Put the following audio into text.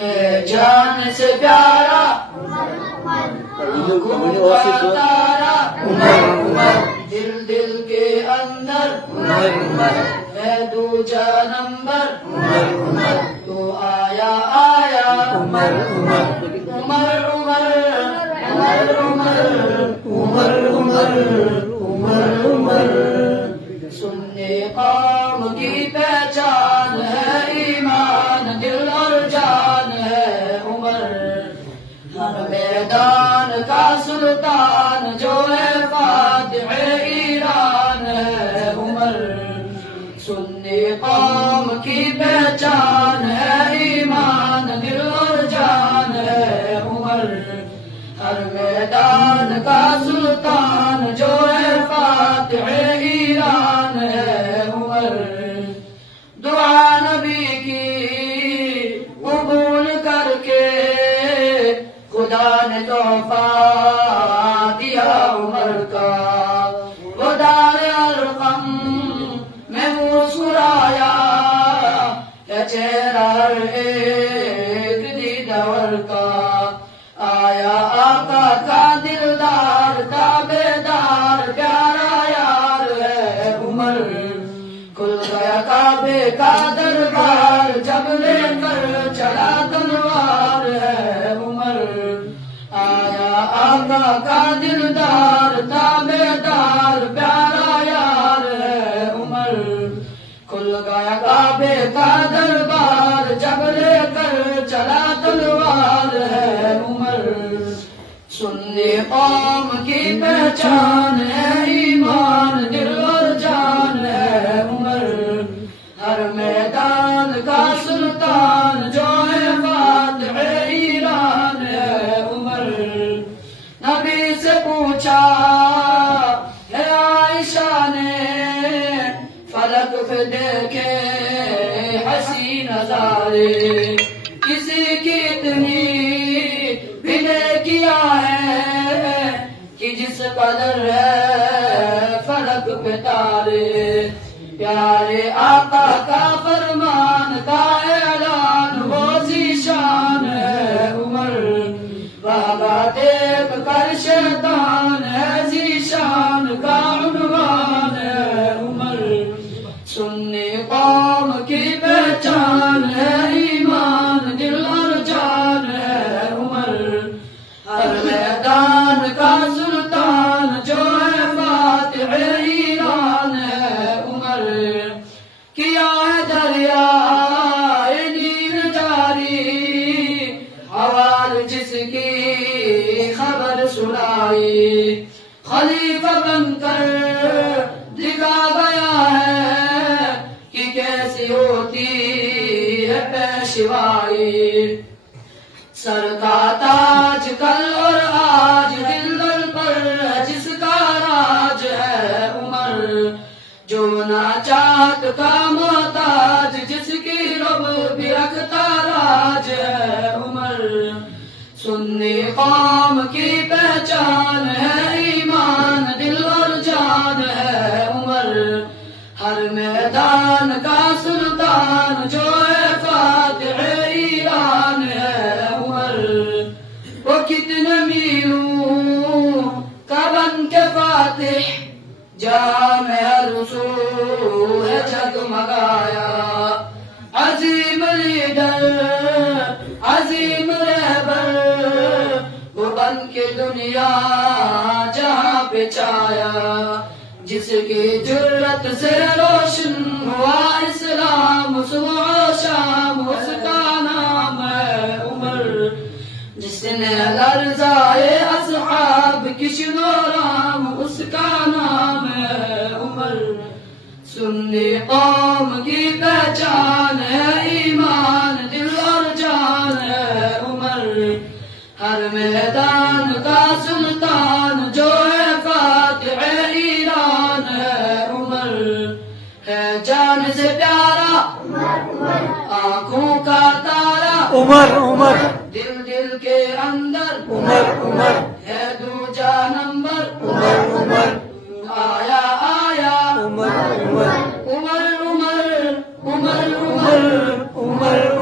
ہے جان سے پیارا آنکھوں کا تارا دل دل کے اندر ہے دوجا نمبر تو آیا آیا عمر عمر عمر عمر عمر عمر سننے قوم کی پہچان ہے ایمان دل اور جان ہے عمر ہر میدان کا سلطان جو ہے فاتح ایران ہے عمر سننے قوم کی پہچان ہے ایمان دل اور جان ہے عمر ہر میدان کا سلطان جو ہے فاتح ایران ہے عمر دعا نبی کی قبول کر کے خدا نے تحفہ دیا عمر کا وہ دار ارقم میں مسکرایا ہے چہرہ ہر ایک دیدار کا آیا آقا کا دلدار تابعدار پیارا یار ہے عمر کھل گیا کعبے کا دربار جب لے کر چلا تلوار ہے عمر آیا آقا کا دلدار تابعدار پیارا یار ہے عمر کھل گیا کعبے کا دربار جب لے کر چلا تلوار ہے عمر سننے قوم کی پہچان ہے ایمان دل اور جان ہے عمر ہر میدان کا سلطان جو ہے فاتح ایران ہے عمر نبی سے پوچھا ہے عائشہ نے فلک پہ دیکھے حسین نظارے کسی کی اتنی بھی نے کیا ہے کہ جس قدر ہے فلک پہ تارے پیارے آقا کا فرمان کا اعلان وہ ذیشان ہے عمر بابا دیکھ کر شیطان ہے ذیشان کا عنوان ہے عمر سننے قوم کی پہچان ہے ایمان دل اور جان ہے عمر ہر میدان کا سلطان جو ہے فاتح ایران ہے عمر کیا ہے دریا نیل جاری حوال جس کی خبر سنائی خلیفہ بن کر دکھا گیا ہے کہ کیسی ہوتی ہے پیشوائی سر کا تاج کل اور آج دل دل پر جس کا راج ہے عمر جو ناچات کا محتاج جس کی رب بھی رکھتا راج ہے عمر سننے قوم کی پہچان ہے ایمان دل اور جان ہے عمر ہر میدان کا سلطان جو ہے فاتح ایران ہے عمر وہ کتنے میلوں کا بن کے فاتح جامع رسول ہے جگمگایا عظیم لیڈر عظیم رہبر وہ بن کے دنیا جہاں پہ چھایا جس کی جرت سے روشن ہوا اسلام صبح و شام اس کا نام ہے عمر جس نے لرزائے اصحاب کی شنو رام اس کا نام ہے عمر سننے قوم کی پہچان ہے ایمان دل اور جان ہے عمر ہر میدان کا سلطان جو ہے فاتح ایران ہے عمر ہے جان سے پیارا آنکھوں کا تارا عمر عمر دل دل کے اندر عمر ہے دوجا نمبر عمر آیا آیا عمر عمر عمر عمر عمر عمر عمر